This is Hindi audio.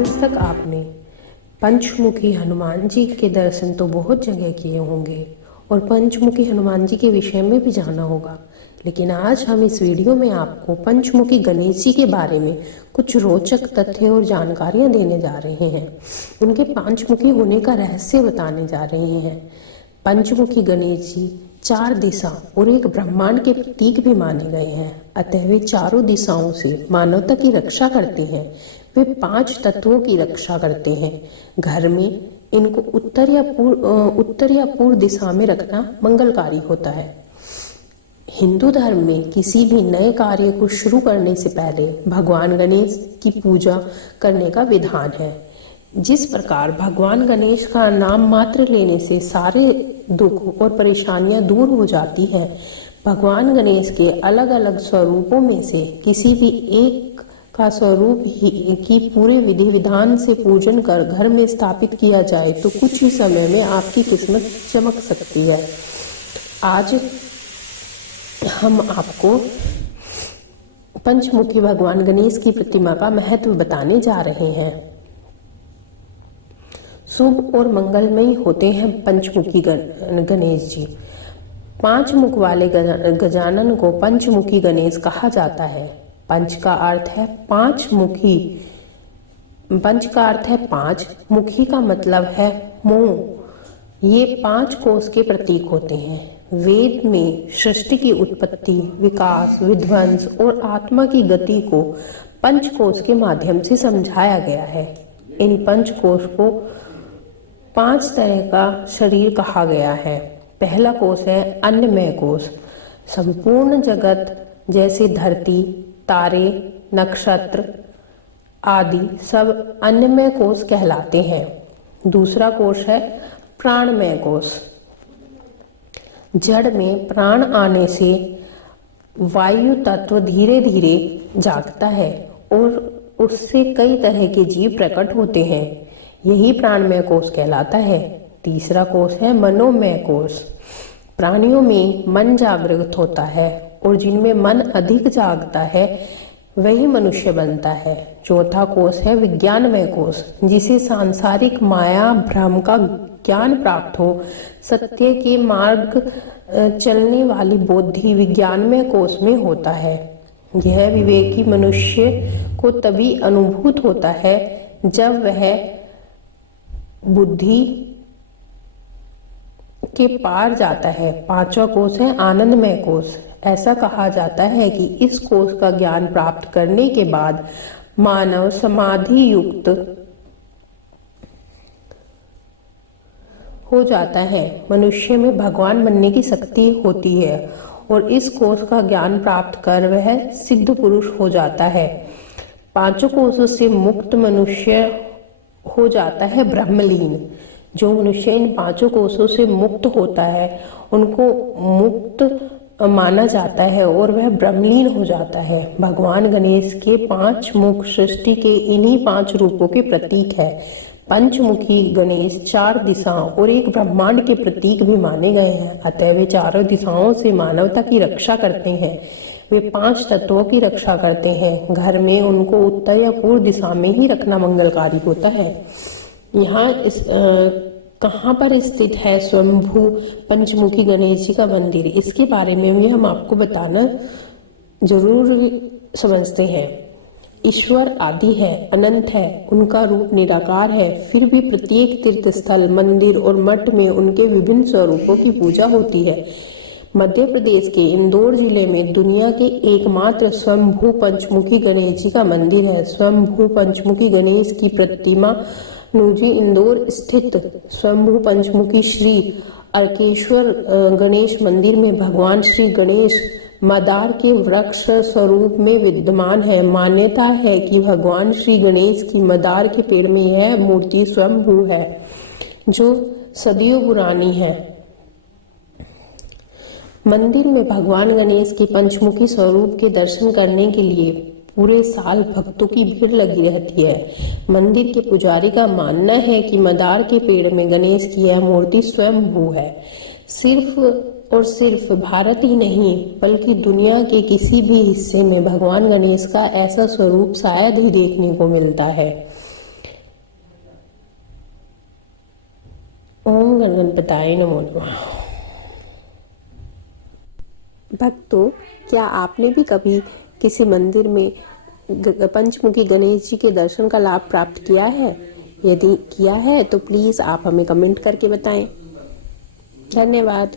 आज तक आपने पंचमुखी हनुमान जी के दर्शन तो बहुत जगह किए होंगे और पंचमुखी हनुमान जी के विषय में भी जाना होगा, लेकिन आज हम इस वीडियो में आपको पंचमुखी गणेश जी के बारे में कुछ रोचक तथ्य और जानकारियां देने जा रहे हैं। उनके पंचमुखी होने का रहस्य बताने जा रहे हैं। पंचमुखी गणेश जी 4 दिशा और एक ब्रह्मांड के प्रतीक भी माने गए हैं, अतः वे चारों दिशाओं से मानवता की रक्षा करते हैं। वे 5 तत्वों की रक्षा करते हैं। घर में इनको उत्तर या पूर्व दिशा में रखना मंगलकारी होता है। हिंदू धर्म में किसी भी नए कार्य को शुरू करने से पहले भगवान गणेश की पूजा करने का विधान है। जिस प्रकार भगवान गणेश का नाम मात्र लेने से सारे दुख और परेशानियां दूर हो जाती है, भगवान गणेश के अलग अलग स्वरूपों में से किसी भी एक का स्वरूप की पूरे विधि विधान से पूजन कर घर में स्थापित किया जाए तो कुछ ही समय में आपकी किस्मत चमक सकती है। आज हम आपको पंचमुखी भगवान गणेश की प्रतिमा का महत्व बताने जा रहे हैं। शुभ और मंगलमयी होते हैं पंचमुखी गणेश जी। 5 मुख वाले गजानन को पंचमुखी गणेश कहा जाता है। पंच का अर्थ है 5 मुखी। पंच का अर्थ है 5, मुखी का मतलब है मुंह। ये 5 कोश के प्रतीक होते हैं। वेद में सृष्टि की उत्पत्ति, विकास, विध्वंस और आत्मा की गति को पंचकोश के माध्यम से समझाया गया है। इन पंचकोश को 5 तरह का शरीर कहा गया है। पहला कोश है अन्नमय कोश। संपूर्ण जगत जैसे धरती, तारे, नक्षत्र आदि सब अन्नमय कोश कहलाते हैं। दूसरा कोश है प्राणमय कोश। जड़ में प्राण आने से वायु तत्व धीरे धीरे जागता है और उससे कई तरह के जीव प्रकट होते हैं। यही प्राणमय कोश कहलाता है। तीसरा कोश है मनोमय कोश। प्राणियों में मन जागृत होता है और जिनमें मन अधिक जागता है वही मनुष्य बनता है। चौथा कोश है विज्ञानमय कोश, जिसे सांसारिक माया भ्रम का ज्ञान प्राप्त हो सत्य के मार्ग चलने वाली बुद्धि विज्ञानमय कोश में होता है। यह विवेकी मनुष्य को तभी अनुभूत होता है जब वह बुद्धि के पार जाता है। 5वां कोश है आनंदमय कोश। ऐसा कहा जाता है कि इस कोश का ज्ञान प्राप्त करने के बाद मानव समाधि युक्त हो जाता है। मनुष्य में भगवान बनने की शक्ति होती है और इस कोश का ज्ञान प्राप्त कर वह सिद्ध पुरुष हो जाता है। 5 कोशों से मुक्त मनुष्य हो जाता है ब्रह्मलीन। जो मनुष्य इन 5 कोशों से मुक्त होता है उनको मुक्त माना जाता है और वह ब्रह्मलीन हो जाता है। भगवान गणेश के 5 मुख सृष्टि के इन्हीं 5 रूपों के प्रतीक है। पंचमुखी गणेश 4 दिशाओं और एक ब्रह्मांड के प्रतीक भी माने गए हैं, अतः वे चारों दिशाओं से मानवता की रक्षा करते हैं। वे 5 तत्वों की रक्षा करते हैं। घर में उनको उत्तर या पूर्व दिशा में ही रखना मंगलकारी होता है। यहाँ कहाँ पर स्थित है स्वयंभू पंचमुखी गणेश जी का मंदिर, इसके बारे में भी हम आपको बताना जरूर समझते हैं। ईश्वर आदि है, अनंत है, उनका रूप निराकार है, फिर भी प्रत्येक तीर्थ स्थल, मंदिर और मठ में उनके विभिन्न स्वरूपों की पूजा होती है। मध्य प्रदेश के इंदौर जिले में दुनिया के एकमात्र स्वयंभू पंचमुखी गणेश जी का मंदिर है। स्वयंभू पंचमुखी गणेश की प्रतिमा नूजी इंदौर स्थित स्वयंभू पंचमुखी श्री अर्केश्वर गणेश मंदिर में भगवान श्री गणेश मदार के वृक्ष स्वरूप में विद्यमान है। मान्यता है कि भगवान श्री गणेश की मदार के पेड़ में यह मूर्ति स्वयंभू है, जो सदियों पुरानी है। मंदिर में भगवान गणेश के पंचमुखी स्वरूप के दर्शन करने के लिए पूरे साल भक्तों की भीड़ लगी रहती है। मंदिर के पुजारी का मानना है कि मदार के पेड़ में गणेश की यह मूर्ति स्वयंभू है। सिर्फ और सिर्फ भारत ही नहीं बल्कि दुनिया के किसी भी हिस्से में भगवान गणेश का ऐसा स्वरूप शायद ही देखने को मिलता है। ओम गणपताय नमो नमः। भक्तों, क्या आपने भी कभी किसी मंदिर में पंचमुखी गणेश जी के दर्शन का लाभ प्राप्त किया है? यदि किया है तो प्लीज आप हमें कमेंट करके बताएं। धन्यवाद।